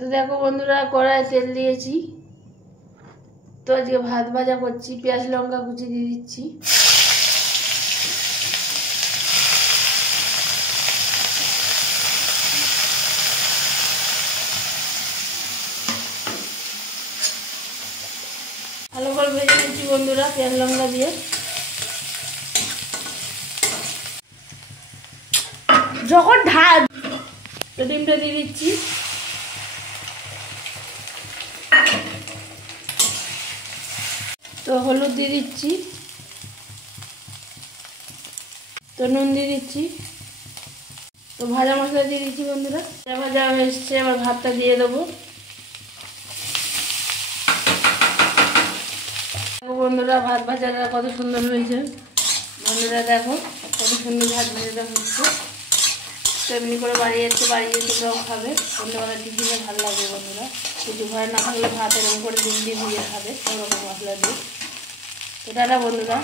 তো দেখো বন্ধুরা, কড়াই তেল দিয়েছি। তো আজকে ভাত ভাজা করছি, পেঁয়াজ লঙ্কা কুচি দিয়ে দিচ্ছি। ভালো করে ভেজে নিচ্ছি বন্ধুরা পেঁয়াজ লঙ্কা দিয়ে। যখন ডিমটা দিয়ে দিচ্ছি। তো হলুদ দিয়ে দিচ্ছি, তো নুন দিয়ে দিচ্ছি, তো ভাজা মশলা দিয়ে দিচ্ছি বন্ধুরা। ভাজা এসছে, আবার ভাতটা দিয়ে দেবো। বন্ধুরা ভাত ভাজাটা কত সুন্দর হয়েছে। বন্ধুরা দেখো কত সুন্দর ভাত ভাজাটা হচ্ছে। তো এমনি করে বাড়িয়ে তোমরাও খাবে। সন্ধ্যাবেলা টিফিনে ভালো লাগবে বন্ধুরা। কিছু ঘরে না থাকলে ভাত এরকম করে ডিম দিয়ে ভিজিয়ে খাবে ওরকম মশলা দিয়ে। তো টাটা বন্ধুরা।